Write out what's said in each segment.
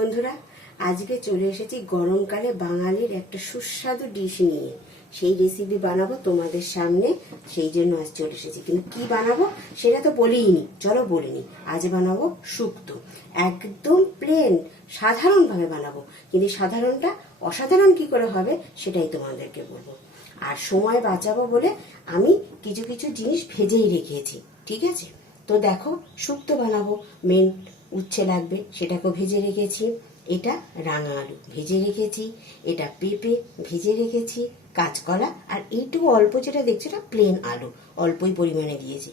বন্ধুরা, আজকে চলে এসেছি গরমকালে বাঙালির একটা সুস্বাদু ডিশ নিয়ে। সেই রেসিপি বানাবো তোমাদের সামনে, সেই জন্য আজ চলে এসেছি। কিন্তু কি বানাবো সেটা তো বলিনি চলো বলিনি আজ বানাবো শুক্তো। একদম প্লেন সাধারণভাবে বানাবো। কিন্তু সাধারণটা অসাধারণ কি করে হবে সেটাই তোমাদেরকে বলব। আর সময় বাঁচাবো বলে আমি কিছু কিছু জিনিস ভেজেই রেখেছি। ঠিক আছে? তো দেখো, শুক্তো বানাবো। মেন উচ্ছে লাগবে সেটাকেও ভেজে রেখেছি। এটা রাঙা আলু, ভেজে রেখেছি। এটা পেঁপে, ভেজে রেখেছি। কাঁচকলা, আর এইটুকু অল্প যেটা দেখছ এটা প্লেন আলু, অল্পই পরিমাণে দিয়েছি।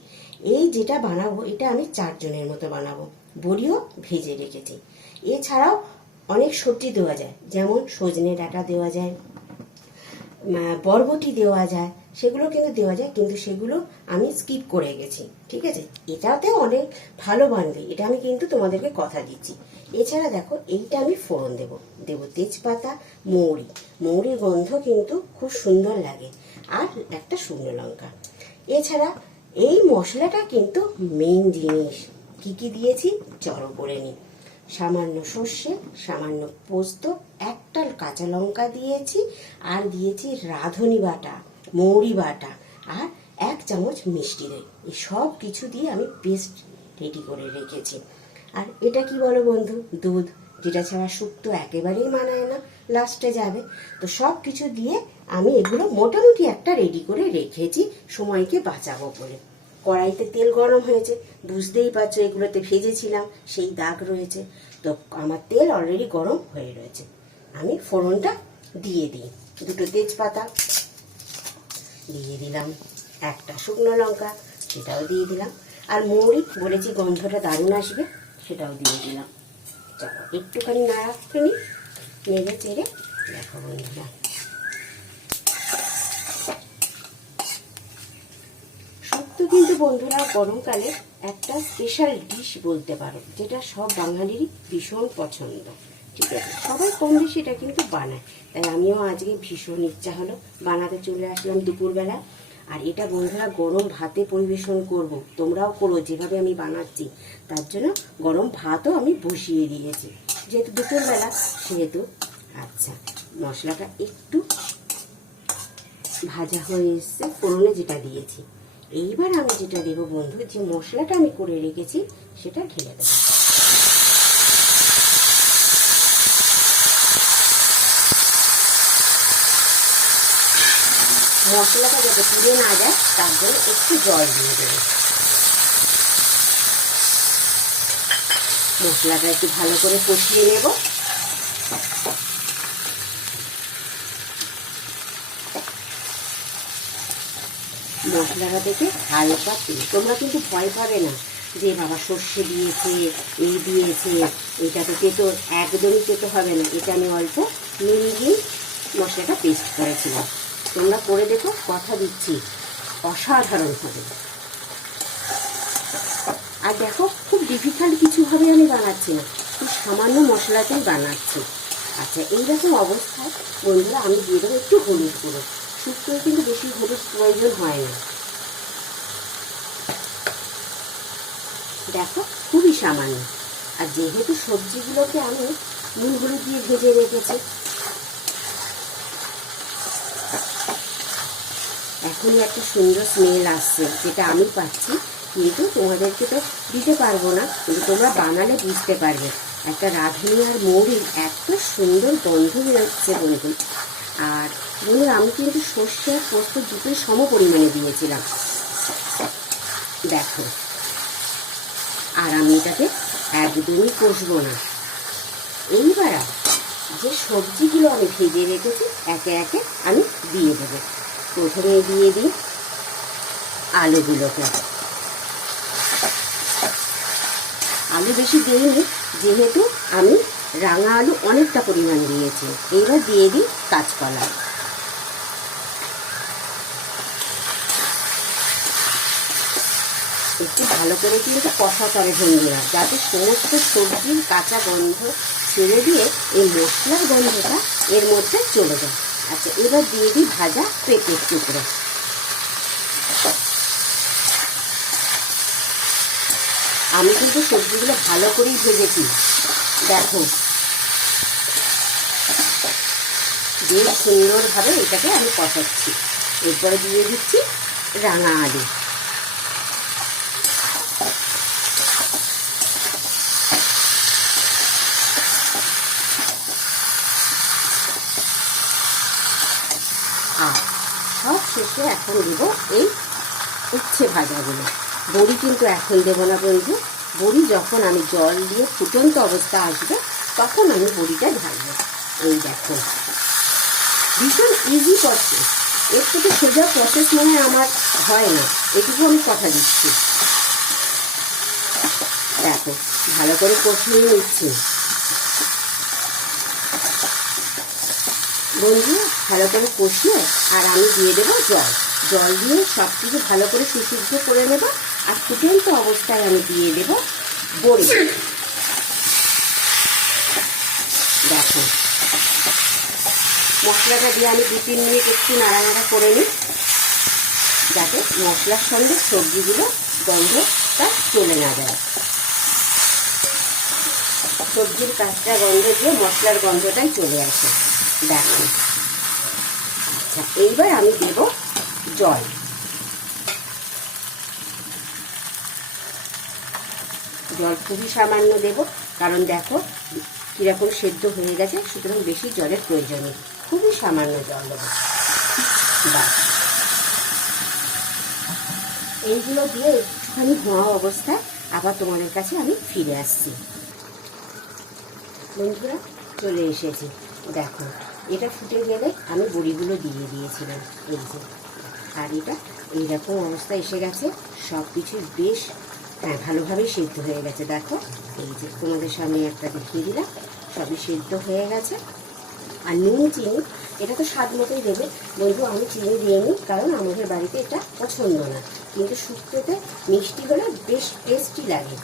এই যেটা বানাবো, এটা আমি চারজনের মতো বানাবো। বড়িও ভেজে রেখেছি। এছাড়াও অনেক সবজি দেওয়া যায়, যেমন সজনে ডাটা দেওয়া যায়। বরবটি দেওয়া যায়, সেগুলো কিন্তু দেওয়া যায়, কিন্তু সেগুলো আমি স্কিপ করে গেছি, ঠিক আছে? এটাতে অনেক ভালো বানবে, এটা আমি কিন্তু তোমাদেরকে কথা দিচ্ছি। এছাড়া দেখো, এইটা আমি ফোড়ন দেব দেব তেজপাতা, মৌরি। মৌরির গন্ধ কিন্তু খুব সুন্দর লাগে, আর একটা শুকনো লঙ্কা। এছাড়া এই মশলাটা কিন্তু মেইন জিনিস। কি কি দিয়েছি? চলো করে নিই। সামান্য সর্ষে, সামান্য পোস্ত একটা কাঁচা লঙ্কা দিয়েছি আর দিয়েছি রাঁধুনি বাটা, মৌরি বাটা আর এক চামচ মিষ্টি দই। এই সব কিছু দিয়ে আমি পেস্ট রেডি করে রেখেছি। আর এটা কি বলো বন্ধু? দুধ, যেটা ছাড়া শুক্তো একেবারেই মানায় না, লাস্টে যাবে। তো সব কিছু দিয়ে আমি এগুলো মোটামুটি একটা রেডি করে রেখেছি, সময়কে বাঁচাবো বলে। কড়াইতে তেল গরম হয়েছে, বুঝতেই পারছ এগুলোতে ভেজেছিলাম, সেই দাগ রয়েছে। তো আমার তেল অলরেডি গরম হয়ে রয়েছে। আমি ফোড়নটা দিয়ে দিই, দুটো তেজপাতা দিয়ে দিলাম, একটা শুকনো লঙ্কা, সেটাও দিয়ে দিলাম। আর মৌরি বলেছি গন্ধটা দারুণ আসবে, সেটাও দিয়ে দিলাম। চলো, একটুখানি নাড়াখানি নেড়ে চেড়ে দেখো বন্ধুরা শুক্তো কিন্তু বন্ধুরা, গরমকালে একটা স্পেশাল ডিশ বলতে পারো, যেটা সব বাঙালিরই ভীষণ পছন্দ। ঠিক আছে? সবাই কম বেশি এটা কিন্তু বানায়। তাই আমিও আজকে ভীষণ ইচ্ছা হলো বানাতে চলে আসলাম দুপুরবেলা। আর এটা বন্ধুরা, গরম ভাতে পরিবেশন করব। তোমরাও করো, যেভাবে আমি বানাচ্ছি, তার জন্য গরম ভাতও আমি বসিয়ে দিয়েছি। যেহেতু দুপুরবেলা, সেহেতু আচ্ছা মশলাটা একটু ভাজা হয়ে এসছে, ফোড়নে যেটা দিয়েছি। এইবার আমি যেটা দেবো বন্ধু, যে মশলাটা আমি করে রেখেছি, সেটা ঢেলে দেবো। মশলাটা যাতে পুড়ে না যায়, তার জন্য একটু জল দিয়ে দেবো। মশলাটা একটু ভালো করে কষিয়ে নেব। মশলাটা থেকে হালকা তেল। তোমরা কিন্তু ভয় পাবে না যে বাবা সর্ষে দিয়েছে, এই দিয়েছে, এটাতে তেতো একদমই তেতো হবে না। এটা আমি অল্প নুন দিয়ে মশলাটা পেস্ট করেছিলাম। তোমরা করে দেখো, কথা দিচ্ছি। অসাধারণ হবে। আর দেখো, খুব ডিফিকাল্ট কিছুভাবে আমি বানাচ্ছি না। খুব সামান্য মশলাতেই বানাচ্ছি। আচ্ছা এইরকম অবস্থায় বন্ধুরা, আমি দিয়ে দেবো একটু হলুদ গুঁড়ো। শুক্তোয় কিন্তু বেশি হলুদ প্রয়োজন হয় না। দেখো, খুবই সামান্য। আর যেহেতু সবজিগুলোকে আমি নুন হলুদ দিয়ে ভেজে রেখেছি, এখনই একটা সুন্দর স্মেল আসছে, যেটা আমি পাচ্ছি, কিন্তু তোমাদেরকে তো দিতে পারব না, কিন্তু তোমরা বানালে বুঝতে পারবে। একটা রাঁধুনি আর মৌরির এত সুন্দর গন্ধ বেরোচ্ছে বন্ধু। আর বন্ধুরা আমি কিন্তু সর্ষে আর পোস্ত দুটোই সম পরিমাণে দিয়েছিলাম। দেখো আর আমি এটাকে একদমই কষবো না। এইবার যে সবজিগুলো আমি ভেজে রেখেছি, একে একে আমি দিয়ে দেবো। প্রথমে দিয়ে দিই আলুগুলোকে। আলু বেশি দিইনি, যেহেতু আমি রাঙা আলু অনেকটা পরিমাণ দিয়েছি। এইবার দিয়ে দিই কাঁচকলা একটু ভালো করে কিন্তু করে বন্ধুরা যাতে সমস্ত সবজির কাঁচা গন্ধ ছেড়ে দিয়ে এই মশলার গন্ধটা এর মধ্যে চলে যায়। আচ্ছা এবার দিয়ে দিই ভাজা পেঁপের টুকরো। আমি কিন্তু সবজিগুলো ভালো করেই ভেজেছি। দেখো। বেশ সুন্দরভাবে এটাকে আমি কষাচ্ছি। এরপরে দিয়ে দিচ্ছি রাঙা আলু আর সব এখন দেব এই উচ্ছে ভাজাগুলো। বড়ি কিন্তু এখন দেবো না বন্ধু বড়ি যখন আমি জল দিয়ে ফুটন্ত অবস্থা আসবে, তখন আমি বড়িটা ঢালবো। এই দেখো। ভীষণ ইজি প্রসেস এর থেকে সোজা প্রসেস মনে আমার হয় না। এটুকু আমি কথা দিচ্ছি। দেখো, ভালো করে কষিয়ে নিচ্ছি। বন্ধু, ভালো করে কষিয়ে আর আমি দিয়ে দেবো জল। জল দিয়ে সব কিছু ভালো করে সুসিদ্ধ করে নেব আর ফুটন্ত অবস্থায় আমি দিয়ে দেবো বড়ি। দেখো। মশলাটা দিয়ে আমি দু তিন মিনিট একটু নাড়ানাড়া করে নিই, যাতে মশলার সঙ্গে সবজিগুলো গন্ধটা চলে না যায়। সবজির কাঁচটা গন্ধ দিয়ে মশলার গন্ধটাই চলে আসে। দেখো। আচ্ছা এইবার আমি দেব জল। জল খুবই সামান্য দেব, কারণ দেখো কীরকম সেদ্ধ হয়ে গেছে, সুতরাং বেশি জলের প্রয়োজন নেই। খুবই সামান্য জল দেবো। এইগুলো দিয়ে একটুখানি ধোঁয়া অবস্থায় আবার তোমাদের কাছে আমি ফিরে আসছি। বন্ধুরা, চলে এসেছি। দেখো, এটা ফুটে গেলে আমি বড়িগুলো দিয়ে দিয়েছিলাম, এই যে। আর এটা এইরকম অবস্থা এসে গেছে সব কিছুই বেশ হ্যাঁ ভালোভাবেই সেদ্ধ হয়ে গেছে। দেখো, এই যে তোমাদের সামনে একটা দেখিয়ে দিলাম, সবই সেদ্ধ হয়ে গেছে। আর নুন, চিনি, এটা তো স্বাদ মতোই দেবে। বলব আমি চিনি দিয়ে নিই কারণ আমাদের বাড়িতে এটা পছন্দ না। কিন্তু শুক্তোতে মিষ্টি হলে বেশ টেস্টি লাগে।